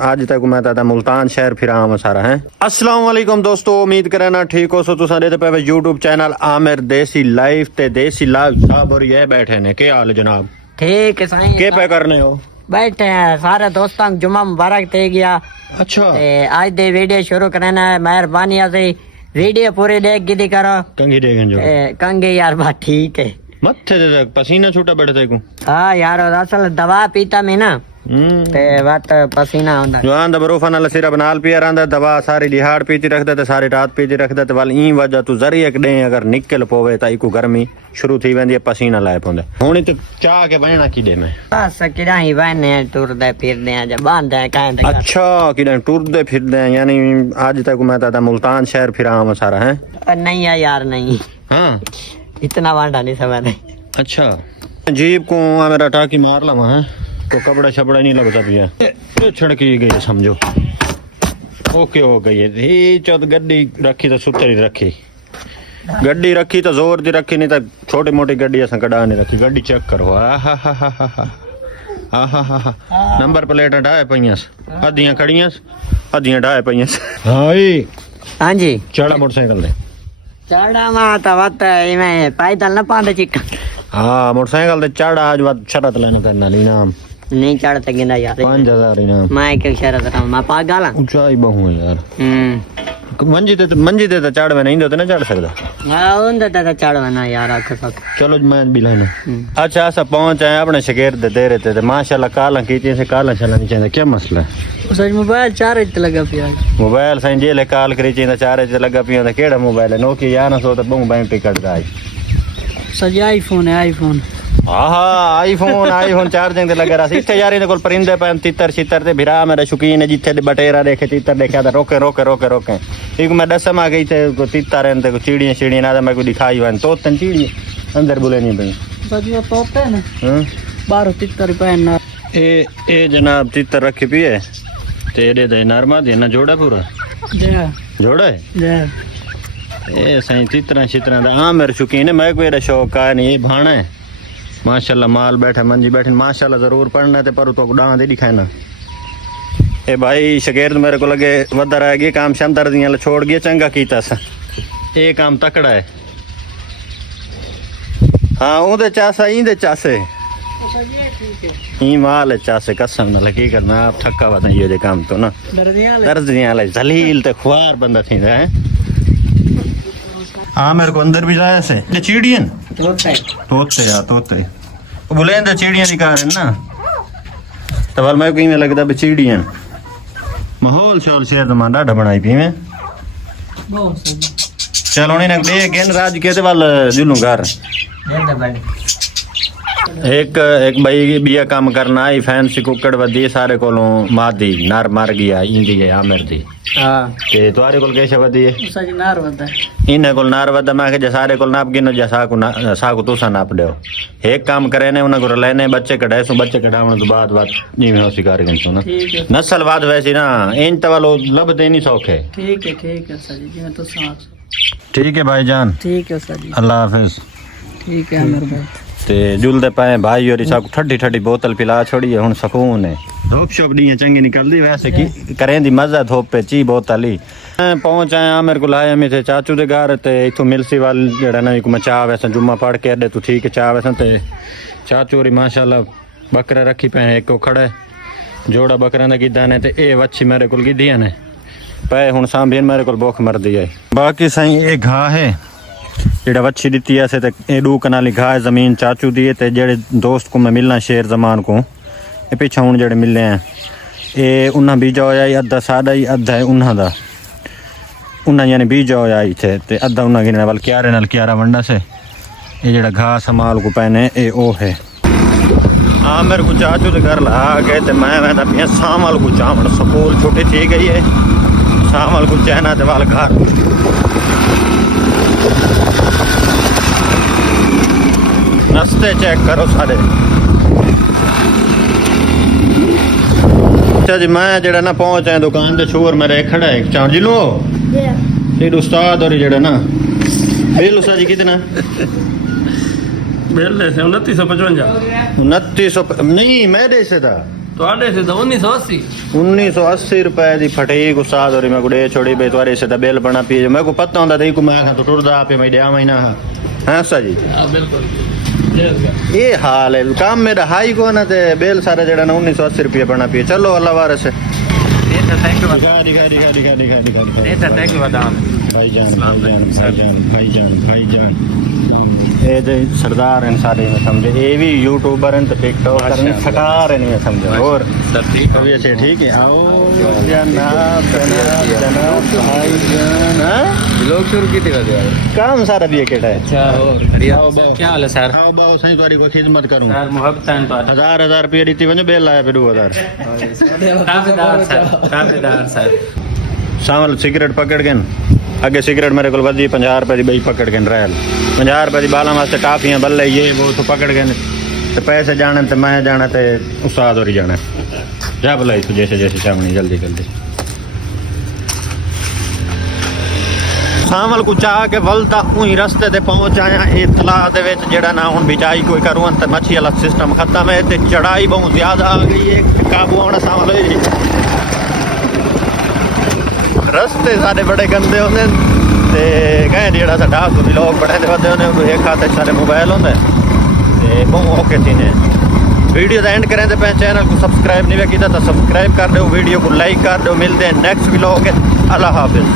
आज तक मैं था मुल्तान शहर फिरा हूं सारा है। अस्सलाम वालेकुम दोस्तों, उम्मीद करे ना ठीक हो। सो तुसा देते पे यूट्यूब चैनल आमिर देसी लाइफ ते देसी लाइफ साहब और ये बैठे ने। क्या हाल है जनाब? ठीक है साईं। के पे करने हो? बैठे हैं सारे दोस्तों को जुम्मा मुबारक दे गया। अच्छा आज दे वीडियो शुरू करना है, मेहरबानी से वीडियो पूरी देख गिदी करो। कंगी देखें जो कंगे यार बात ठीक है। मत्थे दे पसीना छूटा बैठे को। हाँ यार असल दवा पीता मैं ना ते बात पसीना आंदा। जो आंदा बरूफा नाल सिरप नाल पिया रंदा दवा सारी दिहाड़ पीती रखदा ते सारी रात पीती रखदा ते वाल ई वजह तू जरी एक डे अगर निकल पोवे ता इको गर्मी शुरू थी वेंदी पसीना लाए पोंदा। हुणी ते चाह के बहना की दे में बस किड़ा ही बहने टुरदे फिरदे हैं जब बांधे कांदे। अच्छा किड़ा टुरदे फिरदे हैं, यानी आज तक मैं ता मुल्तान शहर फिरा हूं सारा है। नहीं है यार नहीं। हां इतना वांडा नहीं समझ। अच्छा जीप को मेरा टाकी मार लवा है तो कपड़ा छपड़ा नहीं लगता पिया छिड़की गई समझो। ओके हो गई है ये चौथ गड्डी रखी तो सुतरी रखी, गड्डी रखी तो जोर दी रखी, नहीं तो छोटी मोटी गड्डी असा कड़ा नहीं रखी। गड्डी चेक करो नंबर प्लेट ढाए पईयास अद्धियां खड़ियास अद्धियां ढाए पईयास। हाँ जी चढ़ा मोटरसाइकिल दे चढ़ा माता वत मैं पैदल ना पांदे चिक। हाँ मोटरसाइकिल दे चढ़ा आज बात शरत लेना करना नहीं नाम नहीं चढ़ सकेंदा यार 5000 इनाम। मैं क्या शरत रहा मैं पागल हां। ऊंचाई बहु है यार। मंजी ते तो चढ़ में नहीं तो ना चढ़ सकदा। हां उंदा तो चढ़वाना यार आख सक। चलो मैं भी लेना। अच्छा ऐसा पहुंच आए अपने शागिर्द दे रहे थे माशाल्लाह काला कीती से काला चला नहीं चाहिए। क्या मसला है? सच मोबाइल चार्ज ते लगा पिया। मोबाइल साईं जेले काल करी चाहिए चार्ज ते लगा पिया। केड़ा मोबाइल है? नोकिया 1100 तो बहु बैटरी कटदा है। सज आईफोन है आईफोन। हाँ आईफोन चार्जिंग ते लगा रहा इत्थे यार इहदे कोल परिंदे पैन तितर छितर ते भिरा मेरा शौकीन है जिथे बटेरा देखे तितर देखा तो रोके रोके रोके रोके एक मैं दसम आ गई थे को तितर हैं को चिड़ियां चिड़ियां ना मैं को दिखाई वन तो तन चिड़ियां अंदर बोले नहीं भाई सजो तोते ना। हां 12 तितर पैन ना ए जनाब तितर रखी पी है ते दे दे नरमा दे ना जोड़ा पूरा जोड़ा है ए सही तितरा छितरा दा हां मेरे शौकीन है। मैं को एड़ा शौक है नहीं भाना है माशाल्लाह माल बैठा मंजी बैठे माशाल्लाह जरूर पढ़ना ते पर तो डां दे दिखाना। ए भाई शागिर्द मेरे को लगे वदा रह गया काम शाम दर्दियां छोड़ गया चंगा कीता सा ये काम तकड़ा है। हाँ ओदे चासा इंदे चासे ई माल है चासे कसम ना लगी करना आप ठक्का बताइए जे काम तो ना दर्दियां ले जलील ते खुआर बंदा थींदा है। हाँ मेरे को अंदर भी जाया से ये चिड़ियन तोते बुलेंदे चिड़ियां निकाल ना तो वाल मैं को लगता भी चिड़ियन माहौल शोल शेर मान डाढ़ा बनाई पी में चल उन्हें ने दे के राज के वाल दिलू घर एक भाई बिया काम करना आई फैंसी कुकड़ वधी सारे कोलों मादी नर मर गया इंदी है आमिर दी। हां ते तुम्हारे कोल कैसे वधी है? सज नर वदा इने कोल नर वदा मैं के सारे कोल नाप गिनो जा साकू तुसा नाप दो एक काम करे ने उन को लेने बच्चे कढाए सो बच्चे कढावन तो बाद नी में शिकार गन सो ना नस्ल बाद वैसी ना इन तो वालो लब देनी शौक है। ठीक है सर जी मैं तो ठीक है भाईजान। ठीक है सर जी अल्लाह हाफिज। ठीक है आमिर भाई ते जुलदे पाए भाई और इसा ठंडी ठंडी बोतल पिला छोड़ी है हुन सुकून है। धोप शोप दी चंगी निकलदी वैसे की करें दी मजा धोप पे ची बोतल ही पहुंच आए आमिर को लाया मैं थे चाचू दे घर ते इथों मिलसी वाल जेड़ा ना एक मचा वैसे जुम्मा पढ़ के अडे तू ठीक है चा वैसे ते चाचू री माशाल्लाह बकरा रखी पे एक को खड़ा जोड़ा बकरा दा गिद्दा ने ते ए वच्छी मेरे कोल गिद्दियां ने पे हुन सांभियन मेरे कोल भूख मरदी है। बाकी सही ए घा है जेड़ा वच्छी दी है से ते ए दू कनाली घा है जमीन चाचू दी है ते जेड़े दोस्त को मैं मिलना शेर जमान को ए पीछे हुन जेड़े मिले हैं ए उन्ना बीजा होया अद्धा सादा ही अद्धा है उन्ना दा उन्ना यानी बीजा होया इथे ते अद्धा उन्ना गिने वाल क्यारे नाल क्यारा वंडा से ए जेड़ा घा संभाल को पहने ए ओ है। हां मेरे को चाचू दे घर ला गए ते मैं वेंदा पिया सामल को चावण स्कूल छुट्टी थी गई है सामल को चैना दे वाल घर नस्ते चेक करो सारे। अच्छा जी मैं जेड़ा ना पहुंच आया दुकान ते शोर मेरे खड़ा है चार जी लो ये उस्ताद और जेड़ा ना बिल उस्ताद जी कितना बिल है 2955 नहीं मेरे से था ਤੁਹਾਡੇ ਸੇ ਤਾਂ 1980 1980 रुपए दी फटीक उस्ताद और मैं गुड़े छोड़ी बे तुम्हारे से बिल बना पी मैं को पता होंदा ते को मैं तो टुरदा पे मैं दिया महीना हां सर जी हां बिल्कुल ये हाल है काम मेरा हाई को ना ते बिल सारे जड़ा ना 1980 रुपए बना पी चलो अल्लाह वारस भाईजान ये जे सरदार हैं सारे में समझे ये भी यूट्यूबर हैं तो टिकटॉकर हैं सरकार हैं नहीं समझे और कभी ऐसे ठीक है आओ जनाब जनाब भाईजान लोग शुरू की थी काम सारा भी केटा है अच्छा बढ़िया क्या हाल है सर आओ बाओ सही तुम्हारी कोई खिदमत करूं सर मोहब्बत है पर 1000 रुपये दी वने बिल आया पे 2000 काफीदार सर सामल सिगरेट पकड़ के अगे सिगरेट मेरे को वधी 50 रुपए दी बई पकड़ के रहल 50 रुपए दी बाला वास्ते टाफियां बल्ले ये वो तो पकड़ के ते पैसे जाने ते मैं जाना ते उस्ताद और ही जाना जा भलाई तू जैसे जैसे सामने जल्दी जल्दी सामल को चाह के वलता उही रस्ते ते पहुंच आया इतला दे विच जेड़ा ना हुन बिचाई कोई करूं ते मच्छी वाला सिस्टम खत्म है ते चढ़ाई बहुत ज्यादा आ गई है काबू होना सामल रस्ते सारे बड़े गंदे होंदे ते कहें जेड़ा साडा लोग बड़े ते वदे होंदे एक हाथ सारे मोबाइल होंदे ते बहुत औखे थी ने वीडियो दा एंड करें ते पे चैनल को सब्सक्राइब नहीं किया तो सब्सक्राइब कर दो वीडियो को लाइक कर दो मिलते हैं नेक्स्ट व्लॉग अल्लाह हाफिज।